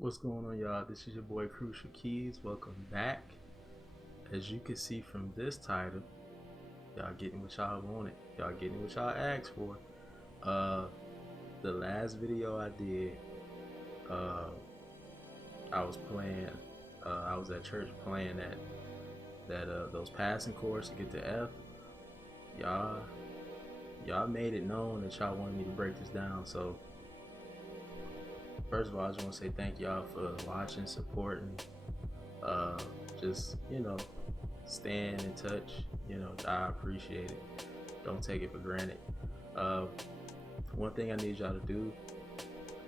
What's going on, y'all? This is your boy Crucial Keez. Welcome back. As you can see from this title, y'all getting what y'all wanted. Y'all getting what y'all asked for. The last video I did, I was playing. I was at church playing those passing chords to get to F. Y'all made it known that y'all wanted me to break this down. So first of all, I just want to say thank y'all for watching, supporting, just, staying in touch. I appreciate it. Don't take it for granted. One thing I need y'all to do,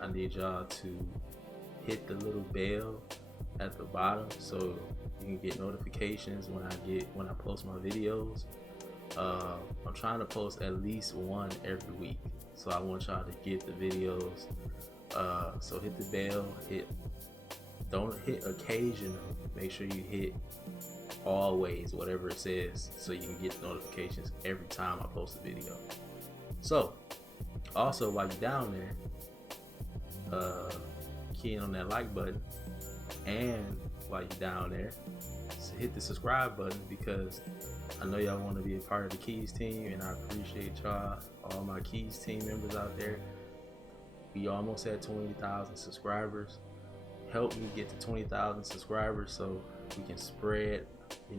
I need y'all to hit the little bell at the bottom so you can get notifications when I post my videos. I'm trying to post at least one every week, so I want y'all to get the videos. So hit the bell, don't hit occasional, make sure you hit always, whatever it says, so you can get notifications every time I post a video. So also, while you're down there, key in on that like button, and while you're down there, hit the subscribe button, because I know y'all want to be a part of the Keez team, and I appreciate y'all, all my Keez team members out there. We almost at 20,000 subscribers. Help me get to 20,000 subscribers so we can spread, we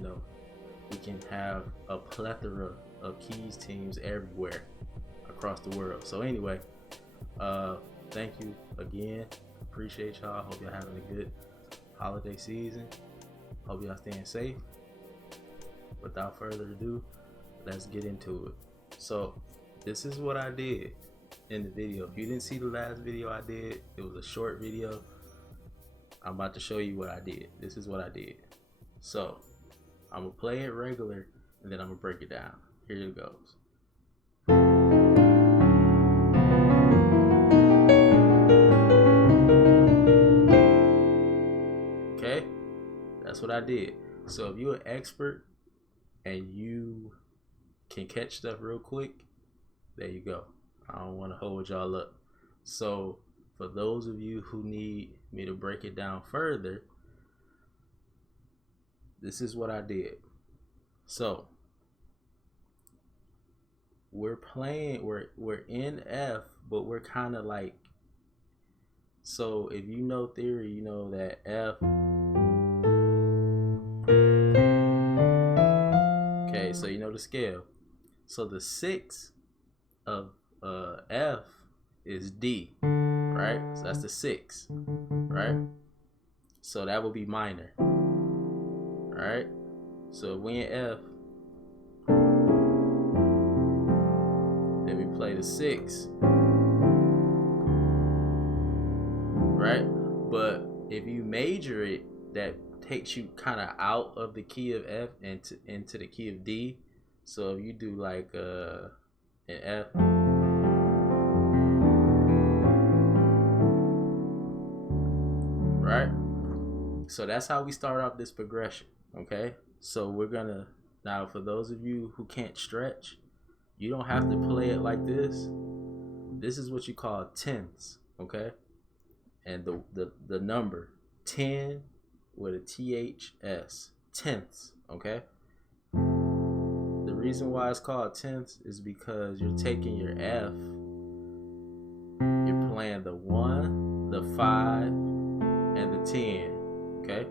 can have a plethora of Keez teams everywhere across the world. So anyway, thank you again. Appreciate y'all. Hope y'all having a good holiday season. Hope y'all staying safe. Without further ado, let's get into it. So this is what I did in the video. If you didn't see the last video I did, it was a short video. I'm about to show you what I did. This is what I did. So I'm gonna play it regular, and then I'm gonna break it down. Here it goes. Okay, that's what I did. So if you're an expert and you can catch stuff real quick, there you go. I don't want to hold y'all up. So for those of you who need me to break it down further, this is what I did. So we're in F, but we're kind of like, so if you know theory, you know that F, okay, so you know the scale. So the 6 of F is D, right? So that's the 6, right? So that would be minor, right? So if we in F, then we play the 6, right? But if you major it, that takes you kind of out of the key of F and into the key of D. So if you do like an F, right? So that's how we start off this progression. Okay, so we're gonna, now for those of you who can't stretch, you don't have to play it like this. This is what you call tenths. Okay, and the number 10 with a THS, tenths. Okay, the reason why it's called tenths is because you're taking your F, you're playing the 1, the 5, and the 10. Okay,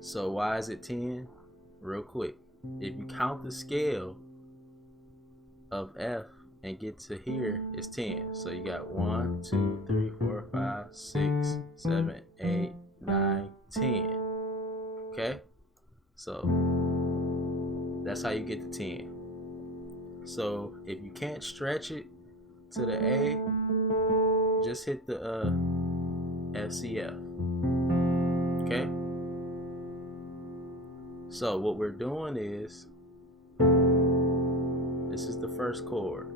so why is it 10? Real quick, if you count the scale of F and get to here, it's 10. So you got 1, 2, 3, 4, 5, 6, 7, 8, 9, 10. Okay, so that's how you get to 10. So if you can't stretch it to the A, just hit the FCF. Okay, so what we're doing is, this is the first chord.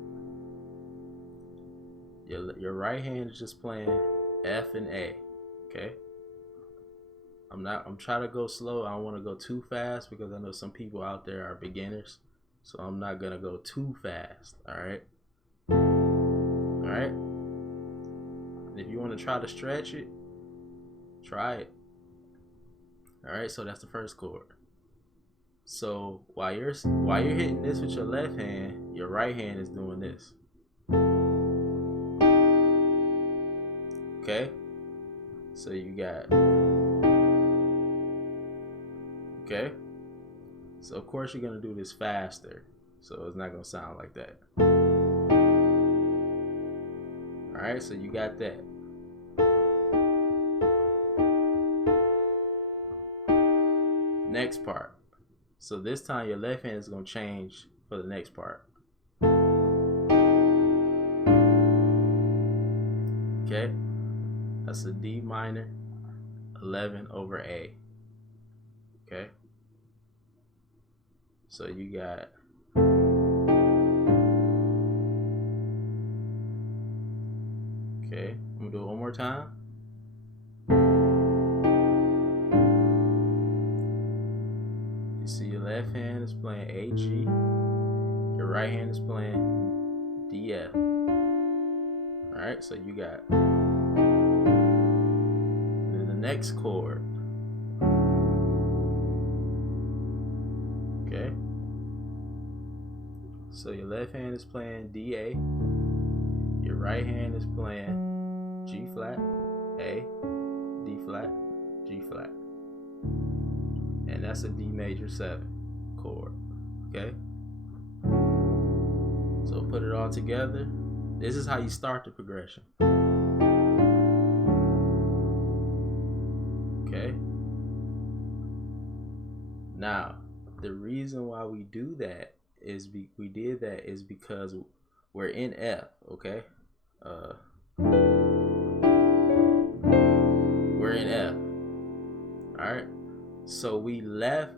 Your right hand is just playing F and A. Okay, I'm trying to go slow. I don't want to go too fast because I know some people out there are beginners, so I'm not gonna go too fast. All right. If you want to try to stretch it, try it. All right, so that's the first chord. So while you're hitting this with your left hand, your right hand is doing this. Okay? So you got, okay? So of course you're gonna do this faster, so it's not gonna sound like that. All right, so you got that. Next part. So this time your left hand is gonna change for the next part. Okay, that's a D minor 11 over A. Okay, so you got, okay, I'm gonna do it one more time. You see your left hand is playing A, G, your right hand is playing D, F. Alright, so you got, and then the next chord. Okay, so your left hand is playing D, A, your right hand is playing G flat, A, D flat, G flat, and that's a D major 7 chord. Okay, so put it all together. This is how you start the progression. Okay, now the reason why we do that is because we're in F. Okay, we're in F. All right, so we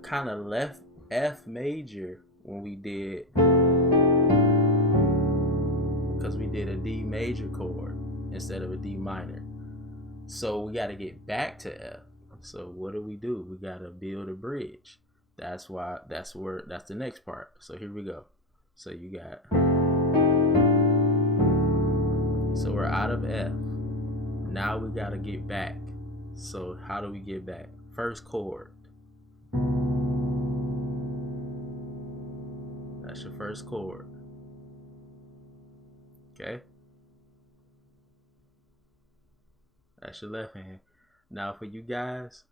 kind of left F major when we did, because we did a D major chord instead of a D minor. So we got to get back to F. So what do? We got to build a bridge. That's the next part. So here we go. So you got, so we're out of F. Now we got to get back. So how do we get back? First chord. That's your first chord. Okay, that's your left hand. Now for you guys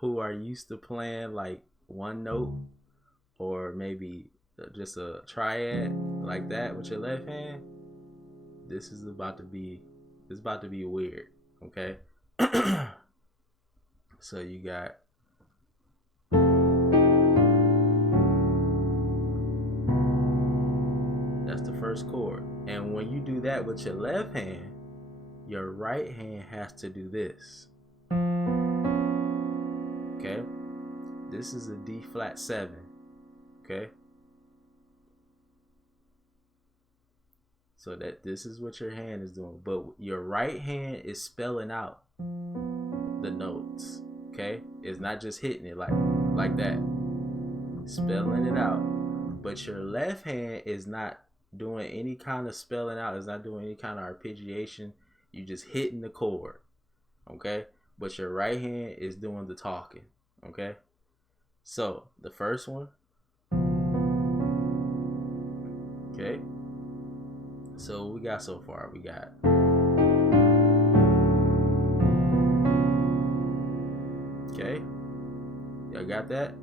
who are used to playing like one note or maybe just a triad like that with your left hand, this is about to be weird. Okay, so you got, that's the first chord. And when you do that with your left hand, your right hand has to do this. Okay, this is a D flat 7. Okay, so that this is what your hand is doing, but your right hand is spelling out the notes. Okay, it's not just hitting it like that, spelling it out. But your left hand is not doing any kind of spelling out. It's not doing any kind of arpeggiation. You just hitting the chord. Okay, but your right hand is doing the talking. Okay, so the first one. Okay, so what we got so far, we got, okay, y'all got that?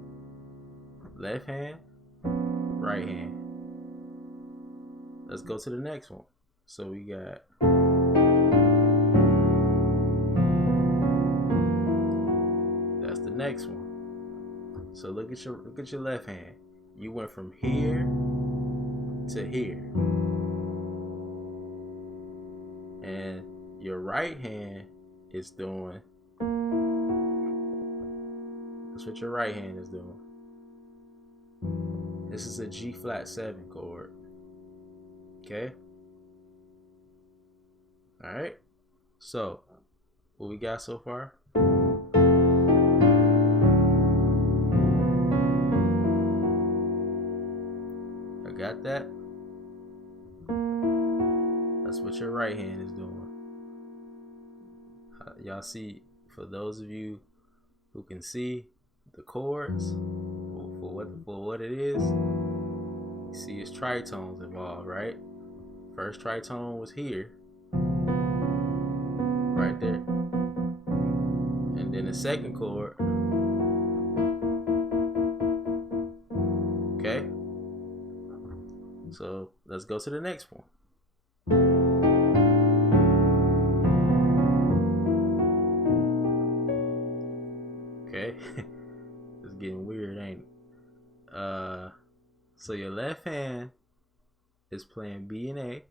Left hand, right hand. Let's go to the next one. So we got, that's the next one. So look at your left hand. You went from here to here. And your right hand is doing, that's what your right hand is doing. This is a G flat 7 chord. Okay. All right. So what we got so far? I got that. That's what your right hand is doing. Y'all see, for those of you who can see the chords for what it is, you see it's tritones involved, right? First tritone was here, right there. And then the second chord, okay? So let's go to the next one. Okay, it's getting weird, ain't it? So your left hand is playing B and A.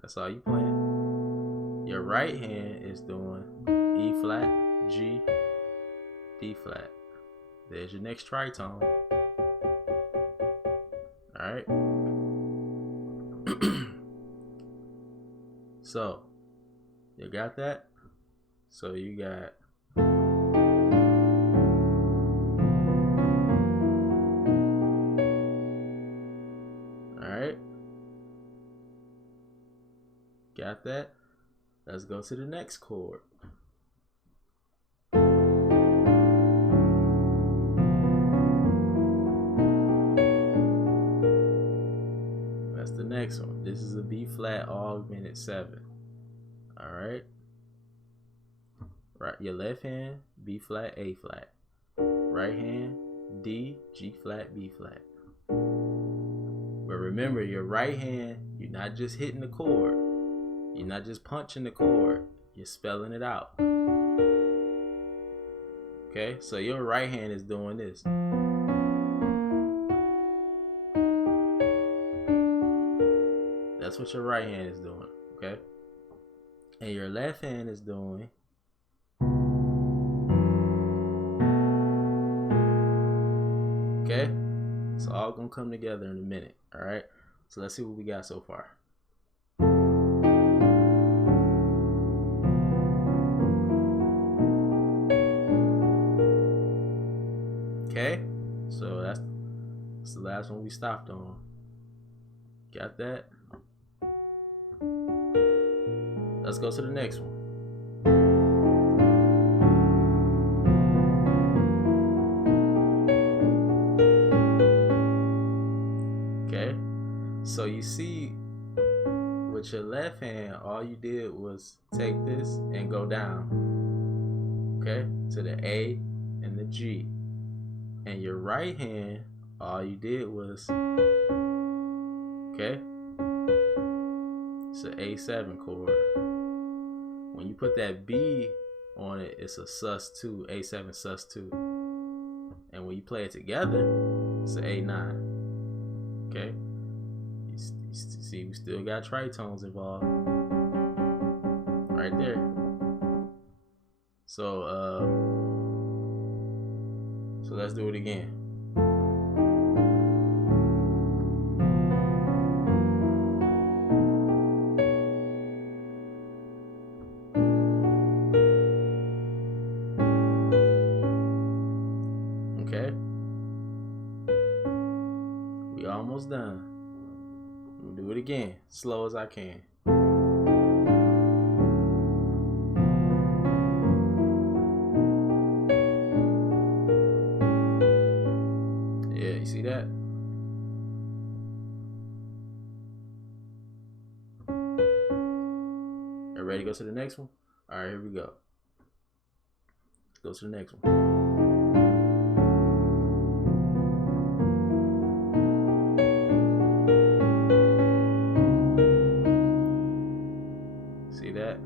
That's all you playing. Your right hand is doing E flat, G, D flat. There's your next tritone. Alright. So, you got that? So you got got that? Let's go to the next chord. That's the next one. This is a B flat augmented 7. Alright. Right, your left hand, B flat, A flat. Right hand, D, G flat, B flat. But remember, your right hand, you're not just hitting the chord. You're not just punching the chord. You're spelling it out. Okay, so your right hand is doing this. That's what your right hand is doing, okay? And your left hand is doing okay? It's all gonna come together in a minute, alright? So let's see what we got so far. Okay, so that's the last one we stopped on. Got that? Let's go to the next one. Okay, so you see with your left hand, all you did was take this and go down, okay, to the A and the G. And your right hand, all you did was, okay, it's an A7 chord. When you put that B on it, it's a sus2, A7 sus2. And when you play it together, it's an A9. Okay? You see, we still got tritones involved. Right there. So let's do it again. Okay. We almost done. I'm gonna do it again, slow as I can. You see that? You ready to go to the next one? All right, here we go. Let's go to the next one. See that?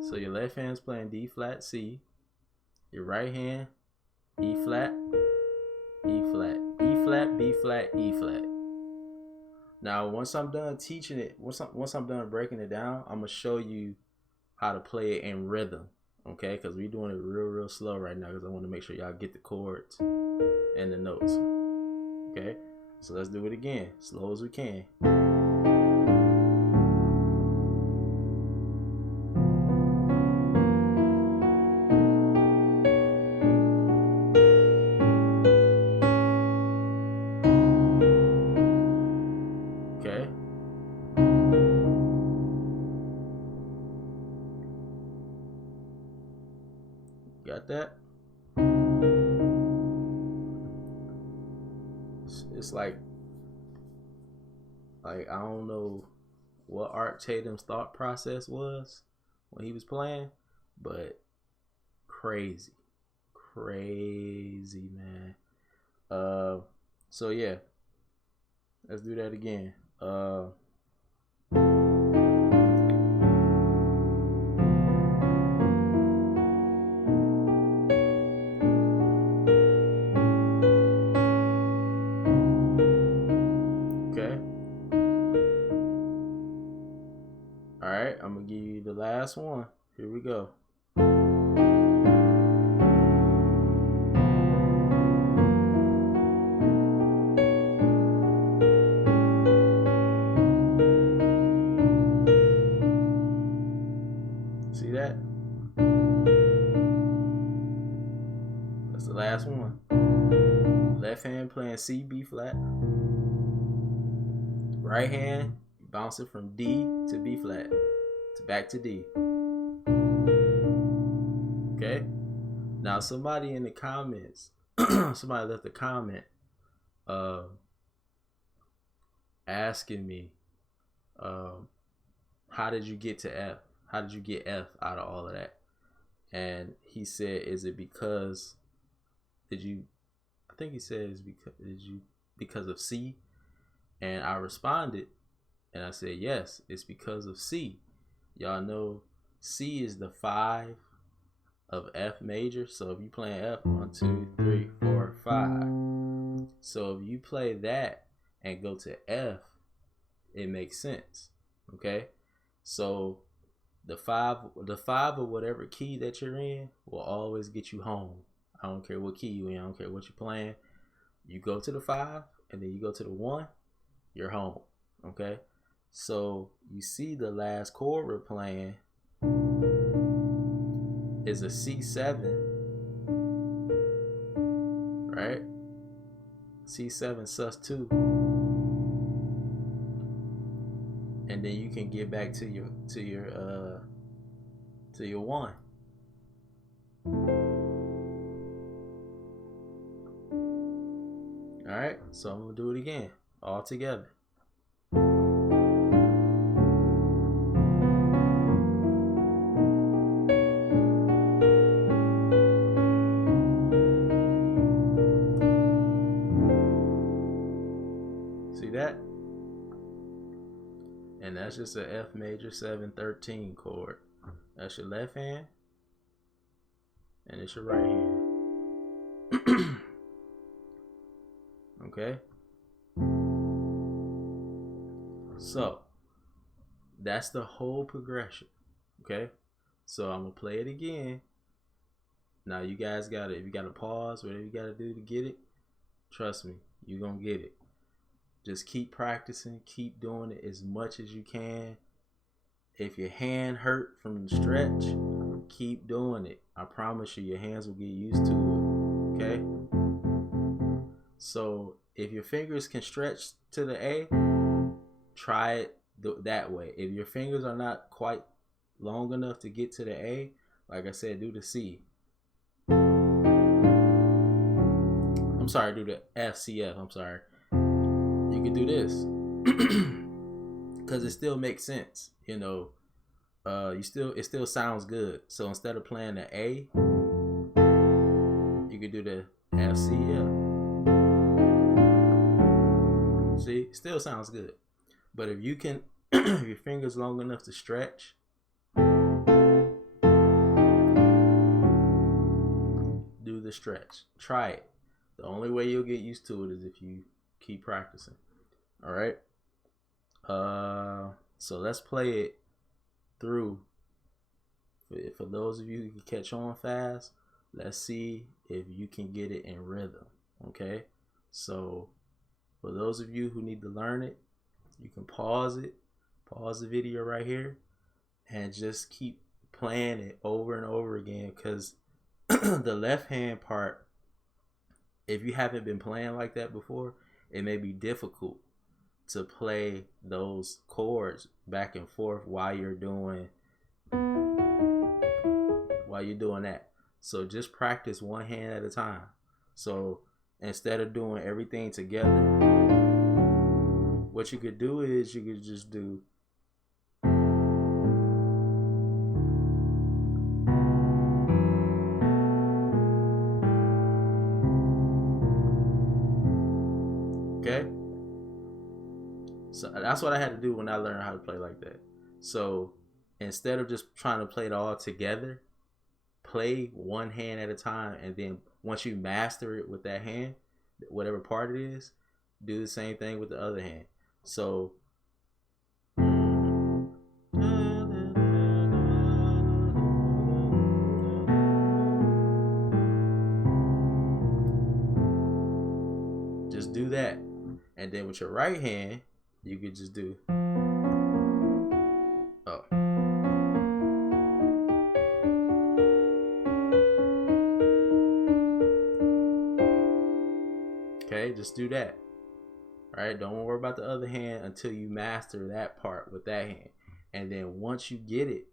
So your left hand's playing D flat C. Your right hand, E flat, E flat, E flat, B flat, E flat. Now, once I'm done teaching it, once I'm done breaking it down, I'm gonna show you how to play it in rhythm, okay? Because we're doing it real slow right now because I want to make sure y'all get the chords and the notes, okay? So let's do it again, slow as we can. that? It's like I don't know what Art Tatum's thought process was when he was playing, but crazy, man. So yeah, let's do that again. Okay. All right, I'm gonna give you the last one. Here we go. See that? That's the last one. Left hand playing C, B flat. Right hand bouncing from D to B flat to back to D. Okay? Now somebody in the comments, somebody left a comment asking me, how did you get to F? How did you get F out of all of that? And he said, is it because I think he said it's because of C? And I responded and I said, yes, it's because of C. Y'all know C is the 5 of F major. So if you play F, 1, 2, 3, 4, 5. So if you play that and go to F, it makes sense. Okay? So the 5 of whatever key that you're in will always get you home. I don't care what key you in, I don't care what you're playing. You go to the 5 and then you go to the 1, you're home. Okay? So you see the last chord we're playing is a C7, right? C7 sus2, and then you can get back to your 1. All right, so I'm gonna do it again, all together. See that? And that's just an F major 7-13 chord. That's your left hand, and it's your right hand. Okay? So, that's the whole progression. Okay? So, I'm going to play it again. Now, you guys got it. If you got to pause, whatever you got to do to get it, trust me, you're going to get it. Just keep practicing. Keep doing it as much as you can. If your hand hurt from the stretch, keep doing it. I promise you, your hands will get used to it. Okay? So if your fingers can stretch to the A, try it that way. If your fingers are not quite long enough to get to the A, like I said, do the C. I'm sorry, do the F, C, F. I'm sorry. You can do this because it still makes sense. You know, it still sounds good. So instead of playing the A, you could do the F, C, F. See, still sounds good. But if you can, if your fingers long enough to stretch, do the stretch. Try it. The only way you'll get used to it is if you keep practicing. All right. So let's play it through. For those of you who can catch on fast, let's see if you can get it in rhythm. Okay. So for those of you who need to learn it, you can pause the video right here, and just keep playing it over and over again, because the left hand part, if you haven't been playing like that before, it may be difficult to play those chords back and forth while you're doing that. So just practice one hand at a time. So instead of doing everything together, what you could do is you could just do okay. So that's what I had to do when I learned how to play like that. So instead of just trying to play it all together, play one hand at a time, and then once you master it with that hand, whatever part it is, do the same thing with the other hand. So just do that. And then with your right hand, you could just do okay, just do that. All right, don't worry about the other hand until you master that part with that hand. And then once you get it,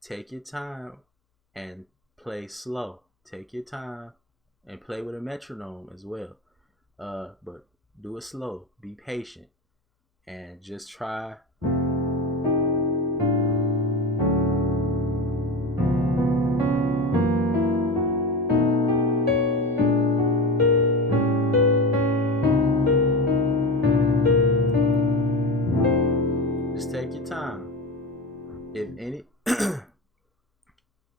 take your time and play slow. Take your time and play with a metronome as well. But do it slow. Be patient. And just try. Just take your time.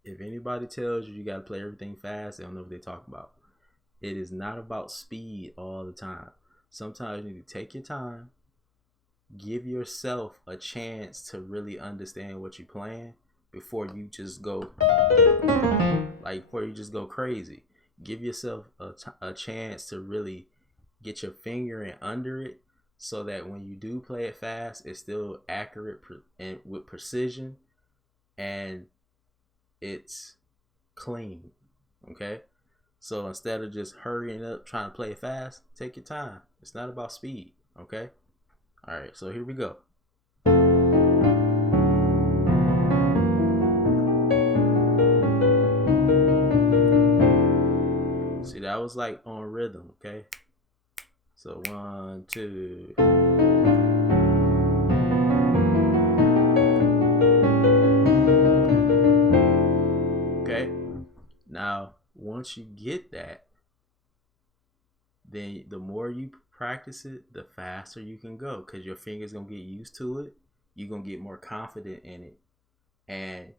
If anybody tells you got to play everything fast, they don't know what they're talking about. It is not about speed all the time. Sometimes you need to take your time, give yourself a chance to really understand what you're playing before you just go crazy. Give yourself a chance to really get your finger in under it, so that when you do play it fast, it's still accurate and with precision, and it's clean. Okay, so instead of just hurrying up trying to play it fast, take your time. It's not about speed. Okay, all right, so here we go. See, that was like on rhythm. Okay, so 1, 2. Okay, now once you get that, then the more you practice it, the faster you can go, because your fingers gonna get used to it. You're gonna get more confident in it, and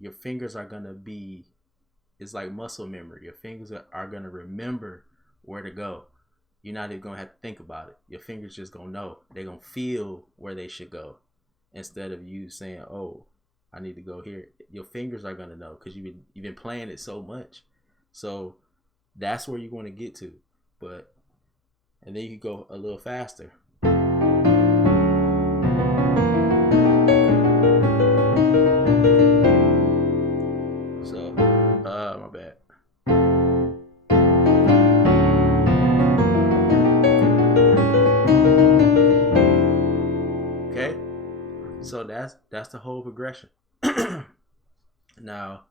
your fingers are gonna be, it's like muscle memory. Your fingers are gonna remember where to go. You're not even gonna have to think about it. Your fingers just gonna know. They're gonna feel where they should go, instead of you saying, "Oh, I need to go here." Your fingers are gonna know, because you've been playing it so much. So that's where you're going to get to. But and then you can go a little faster. So my bad. Okay, so that's the whole progression. Now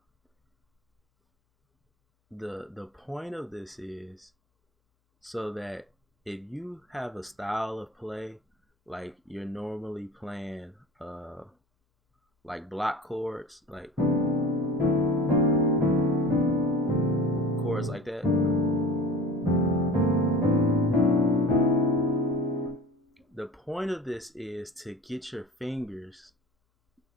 the point of this is so that if you have a style of play, like you're normally playing like block chords, like chords like that, the point of this is to get your fingers,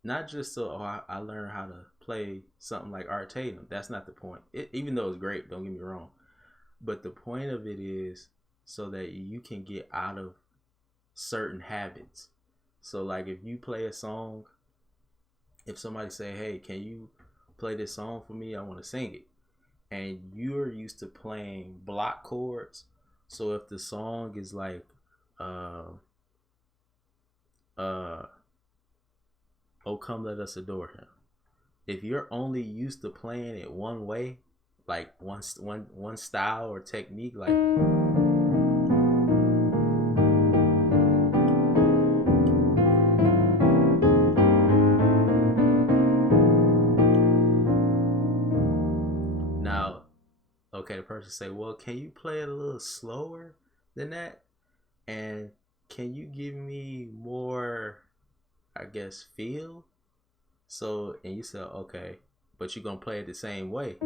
not just so I learned how to play something like Tatum. That's not the point. Even though it's great, don't get me wrong. But the point of it is so that you can get out of certain habits. So like if you play a song, if somebody say, "Hey, can you play this song for me? I want to sing it." And you're used to playing block chords. So if the song is like "Oh, come let us adore him." If you're only used to playing it one way, like one style or technique, like person say, well, can you play it a little slower than that? And can you give me more, I guess, feel? So, and you said, okay, but you're going to play it the same way.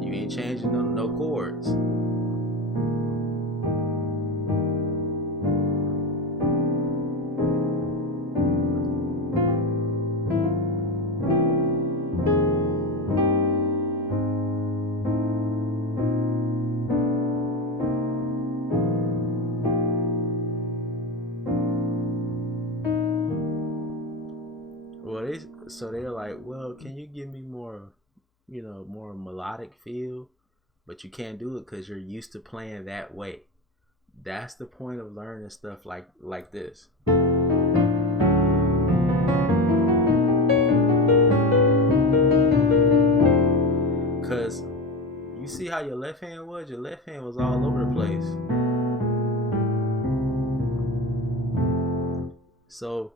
You ain't changing no chords. So they're like, well, can you give me more, more melodic feel? But you can't do it because you're used to playing that way. That's the point of learning stuff like this. Because you see how your left hand was? Your left hand was all over the place. So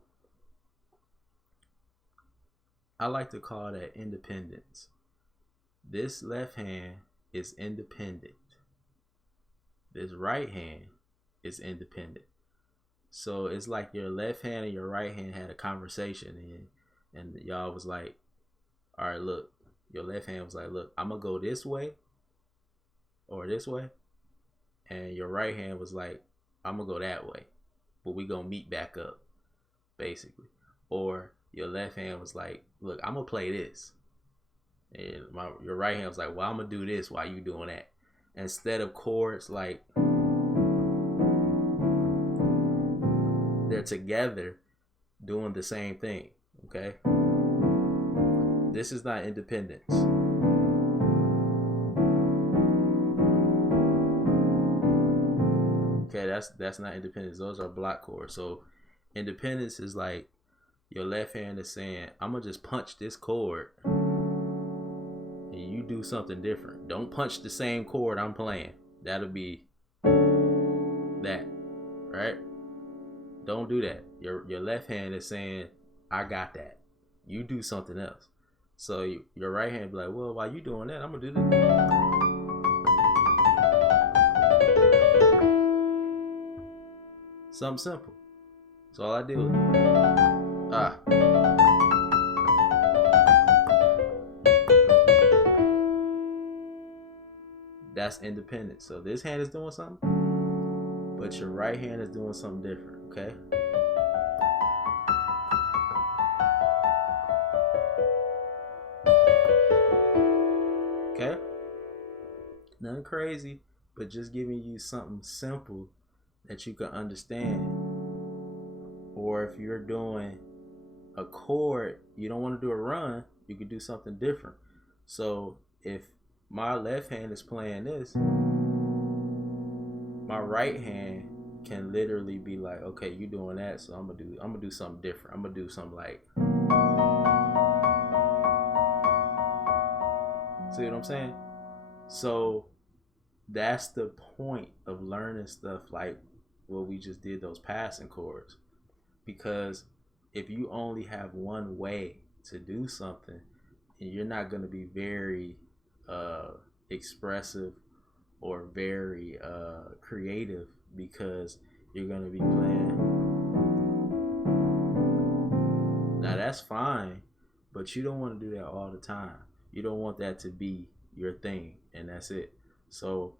I like to call that independence. This left hand is independent. This right hand is independent. So it's like your left hand and your right hand had a conversation, and y'all was like, all right, look, your left hand was like, look, I'm gonna go this way or this way. And your right hand was like, I'm gonna go that way, but we gonna meet back up, basically. Or your left hand was like, look, I'm gonna play this. And your right hand was like, well, I'm gonna do this while you doing that. Instead of chords, like, they're together doing the same thing. Okay, this is not independence. Okay, that's not independence. Those are block chords. So independence is like your left hand is saying, I'm gonna just punch this chord and you do something different. Don't punch the same chord I'm playing. That'll be that, right? Don't do that. Your left hand is saying, I got that. You do something else. So your right hand be like, well, while you doing that, I'm gonna do this. Something simple. That's all I do. That's independent. So this hand is doing something, but your right hand is doing something different. Okay. Okay. Nothing crazy, but just giving you something simple that you can understand. Or if you're doing a chord, you don't want to do a run, you could do something different. So if my left hand is playing this, my right hand can literally be like, okay, you doing that, so I'm gonna do something different. I'm gonna do something like, see what I'm saying? So that's the point of learning stuff like what we just did, those passing chords. Because if you only have one way to do something, and you're not going to be very expressive or very creative, because you're going to be playing. Now that's fine, but you don't want to do that all the time. You don't want that to be your thing, and that's it. So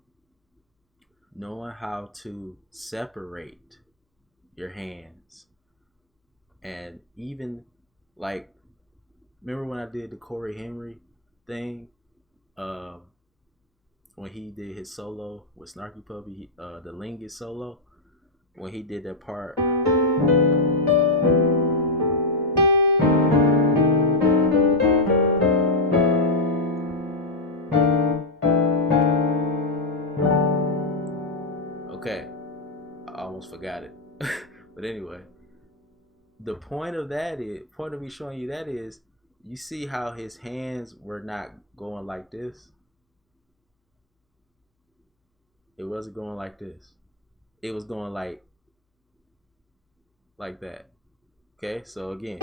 knowing how to separate your hands, and even like, remember when I did the Corey Henry thing, when he did his solo with Snarky Puppy, the Lingus solo, when he did that part. Okay, I almost forgot it. But anyway, the point of me showing you that is, you see how his hands were not going like this. It wasn't going like this. It was going like that. Okay, so again,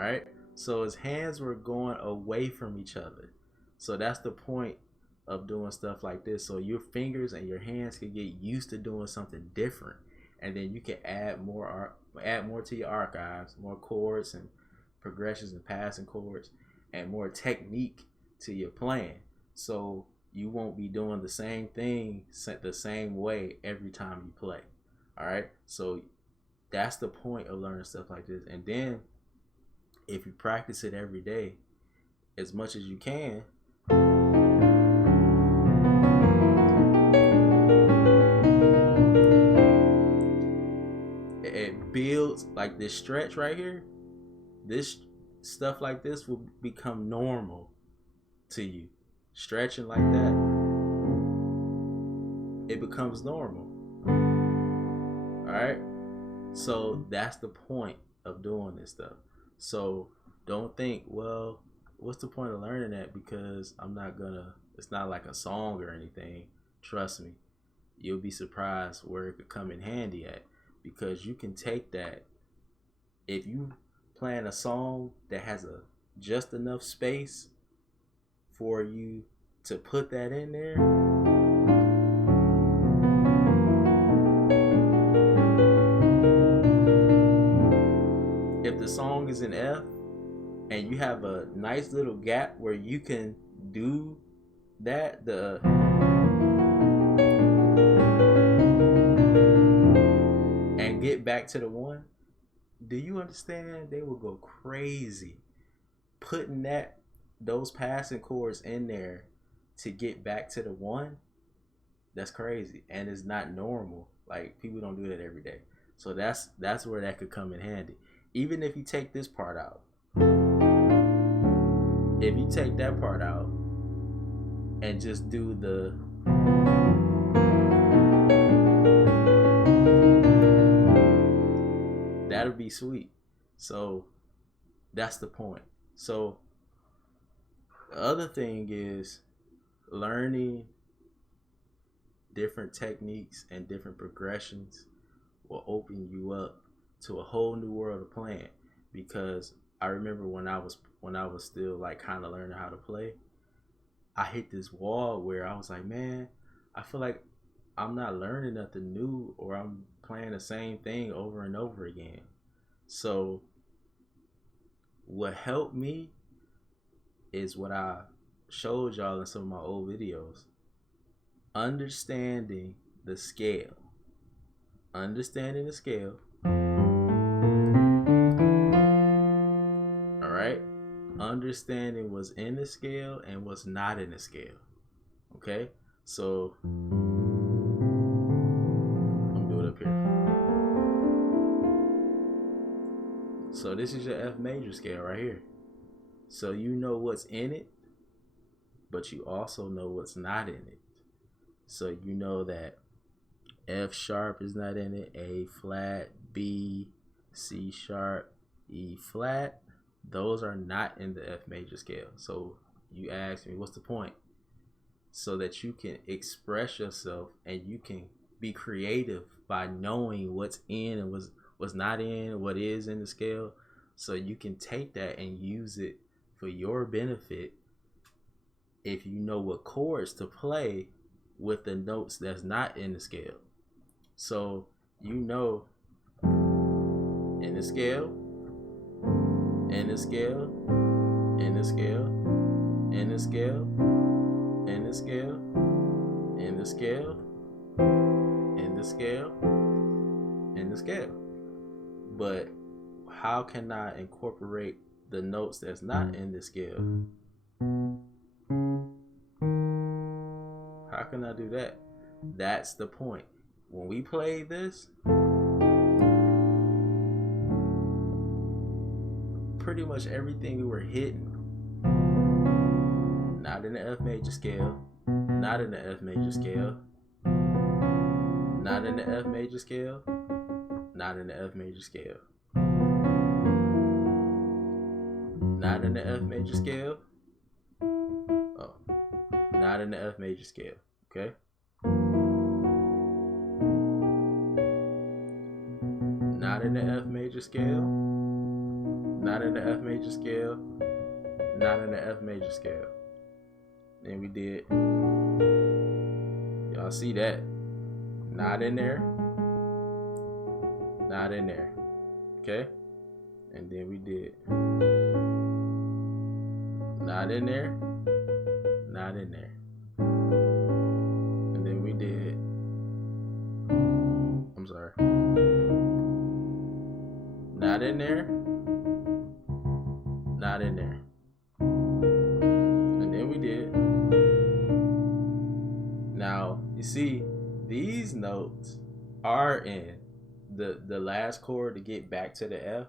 right? So his hands were going away from each other. So that's the point of doing stuff like this. So your fingers and your hands can get used to doing something different, and then you can add more to your archives, more chords and progressions and passing chords, and more technique to your playing. So you won't be doing the same thing the same way every time you play. All right. So that's the point of learning stuff like this. And then if you practice it every day as much as you can, it builds like this stretch right here. This stuff like this will become normal to you. Stretching like that, it becomes normal. All right. So that's the point of doing this stuff. So don't think, well, what's the point of learning that? Because it's not like a song or anything. Trust me, you'll be surprised where it could come in handy at. Because you can take that, if you playing a song that has just enough space for you to put that in there, if the song is in F and you have a nice little gap where you can do that, and get back to the one, do you understand? They will go crazy putting those passing chords in there to get back to the one. That's crazy, and it's not normal. Like, people don't do that every day. So that's where that could come in handy. Even if you take this part out, if you take that part out and just do that'll be sweet. So that's the point. So the other thing is learning different techniques and different progressions will open you up to a whole new world of playing. Because I remember when I was still like kind of learning how to play, I hit this wall where I was like, man, I feel like I'm not learning nothing new, or I'm playing the same thing over and over again. So what helped me is what I showed y'all in some of my old videos. Understanding the scale. Understanding the scale. Alright? Understanding what's in the scale and what's not in the scale. Okay? So I'm doing it up here. So this is your F major scale right here. So you know what's in it, but you also know what's not in it. So you know that F sharp is not in it, A flat, B, C sharp, E flat. Those are not in the F major scale. So you ask me, what's the point? So that you can express yourself and you can be creative by knowing what's in and what's not in, what is in the scale. So you can take that and use it for your benefit if you know what chords to play with the notes that's not in the scale. So you know in the scale, in the scale, in the scale, in the scale, in the scale, in the scale, in the scale, in the scale. But how can I incorporate the notes that's not in the scale? How can I do that? That's the point. When we play this, pretty much everything we were hitting, not in the F major scale, not in the F major scale, not in the F major scale, not in the F major scale, not in the F major scale, oh, not in the F major scale, okay? Not in the F major scale, not in the F major scale, not in the F major scale. Then we did, y'all see that? Not in there, not in there. Okay? And then we did not in there, not in there. And then we did, I'm sorry, not in there, not in there. And then we did. Now, you see, these notes are in the last chord to get back to the F.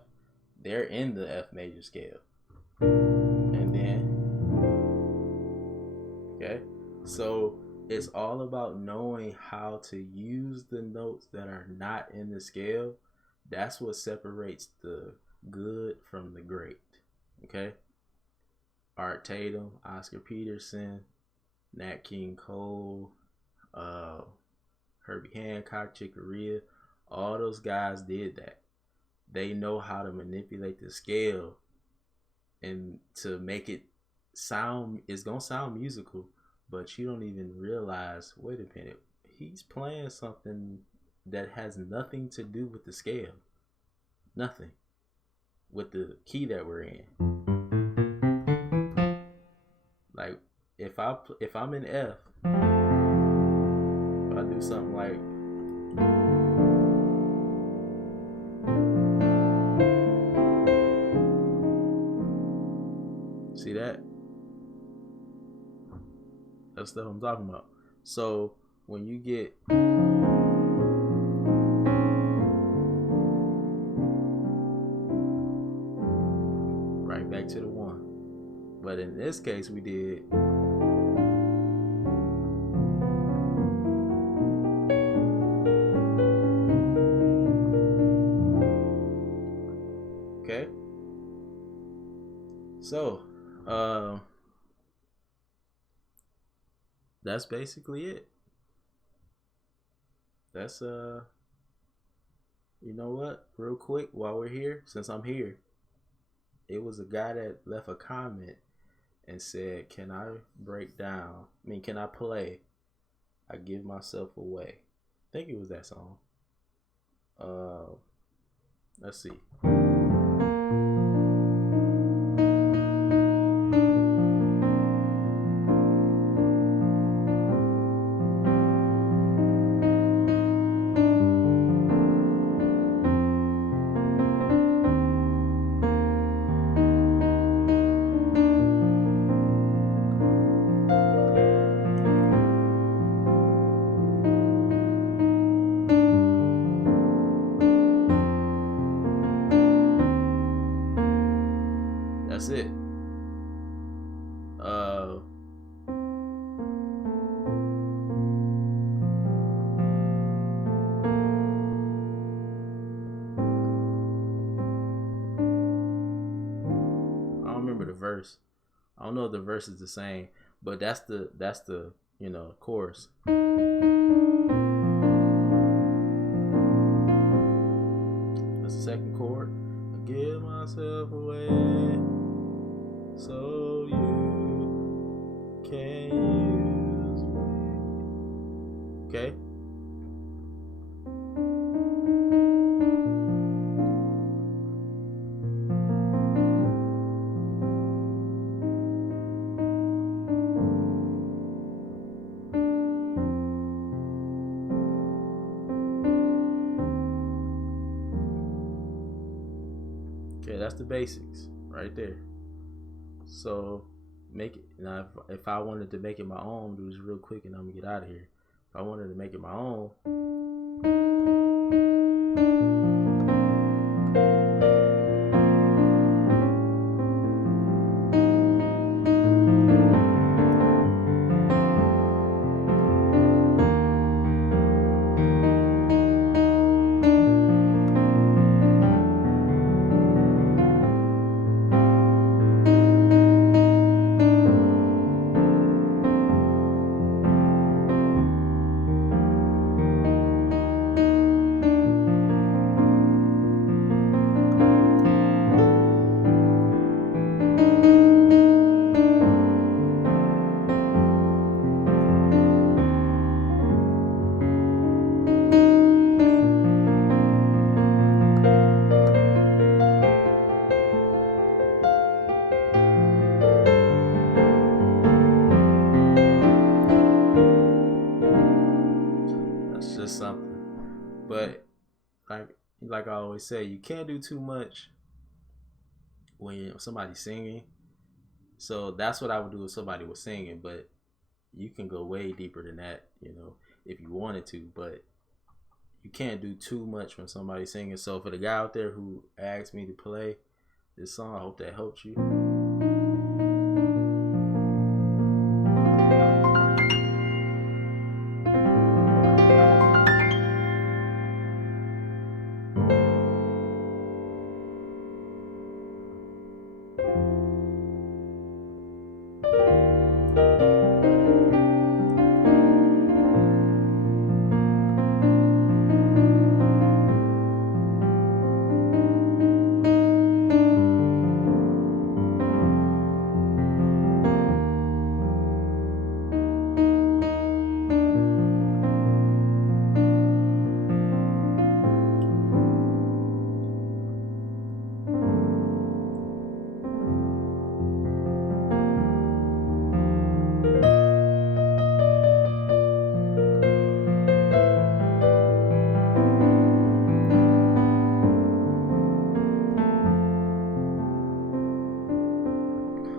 They're in the F major scale. And then, okay, so it's all about knowing how to use the notes that are not in the scale. That's what separates the good from the great. Okay? Art Tatum, Oscar Peterson, Nat King Cole, Herbie Hancock, Chick Corea, all those guys did that. They know how to manipulate the scale and to make it sound, it's gonna sound musical, but you don't even realize, wait a minute, he's playing something that has nothing to do with the scale. Nothing. With the key that we're in. Like if I'm in F, if I do something like see that? That's stuff I'm talking about. So when you get right back to the one. But in this case we did okay. So that's basically it. That's you know what? Real quick, while we're here, since I'm here, it was a guy that left a comment and said, can I play I Give Myself Away? I think it was that song. Let's see. That's it. I don't remember the verse. I don't know if the verse is the same, but that's the chorus. That's the second chord. I give myself away so you can use me. Okay? Okay, that's the basics right there. So make it now. If I wanted to make it my own, do this real quick, and I'm gonna get out of here. If I wanted to make it my own, always say you can't do too much when somebody's singing. So that's what I would do if somebody was singing, but you can go way deeper than that, you know, if you wanted to, but you can't do too much when somebody's singing. So for the guy out there who asked me to play this song, I hope that helped you.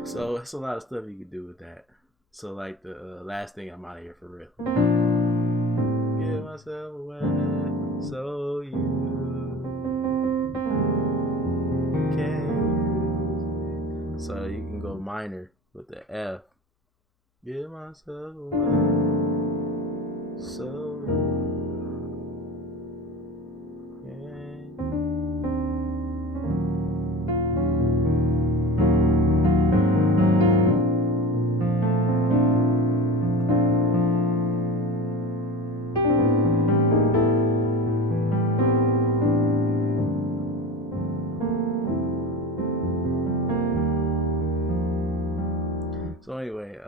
So it's a lot of stuff you could do with that. So like the last thing, I'm out of here for real. Give myself away so you can. So you can go minor with the F. Give myself away so you can. So anyway,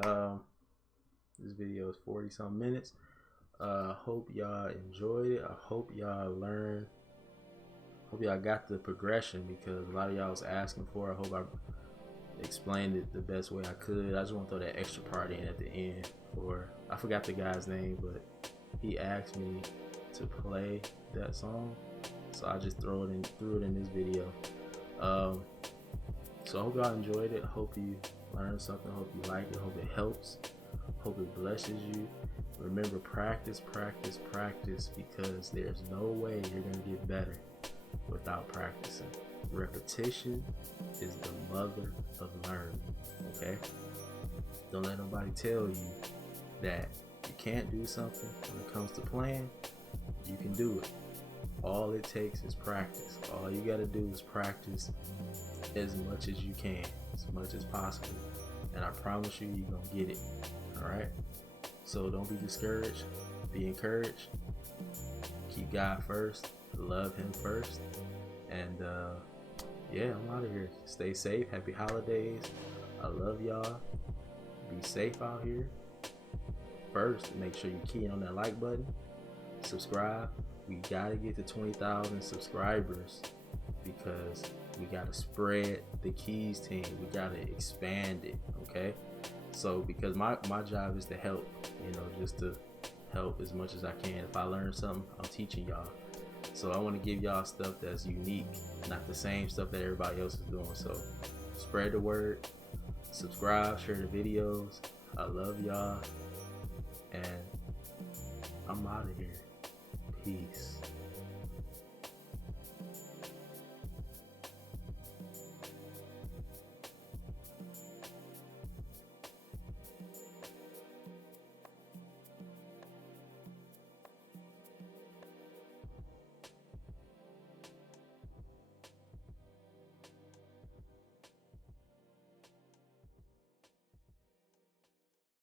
this video is 40 some minutes. Hope y'all enjoyed it. I hope y'all learned. Hope y'all got the progression, because a lot of y'all was asking for it. I hope I explained it the best way I could. I just want to throw that extra part in at the end. Or I forgot the guy's name, but he asked me to play that song, so I just threw it in this video. So I hope y'all enjoyed it. Hope you learned something. Hope you like it. Hope it helps. Hope it blesses you. Remember, practice, practice, practice, because there's no way you're going to get better without practicing. Repetition is the mother of learning, okay? Don't let nobody tell you that you can't do something when it comes to playing. You can do it. All it takes is practice. All you got to do is practice as much as you can, as much as possible. And I promise you, you're going to get it, all right? So don't be discouraged. Be encouraged. Keep God first. Love Him first. And yeah, I'm out of here. Stay safe. Happy holidays. I love y'all. Be safe out here. First, make sure you key in on that like button. Subscribe. We gotta get to 20,000 subscribers, because we gotta spread the Keez team. We gotta expand it, okay? So because my job is to help, you know, just to help as much as I can. If I learn something, I'm teaching y'all. So I want to give y'all stuff that's unique, not the same stuff that everybody else is doing. So spread the word, subscribe, share the videos. I love y'all, and I'm out of here. Peace.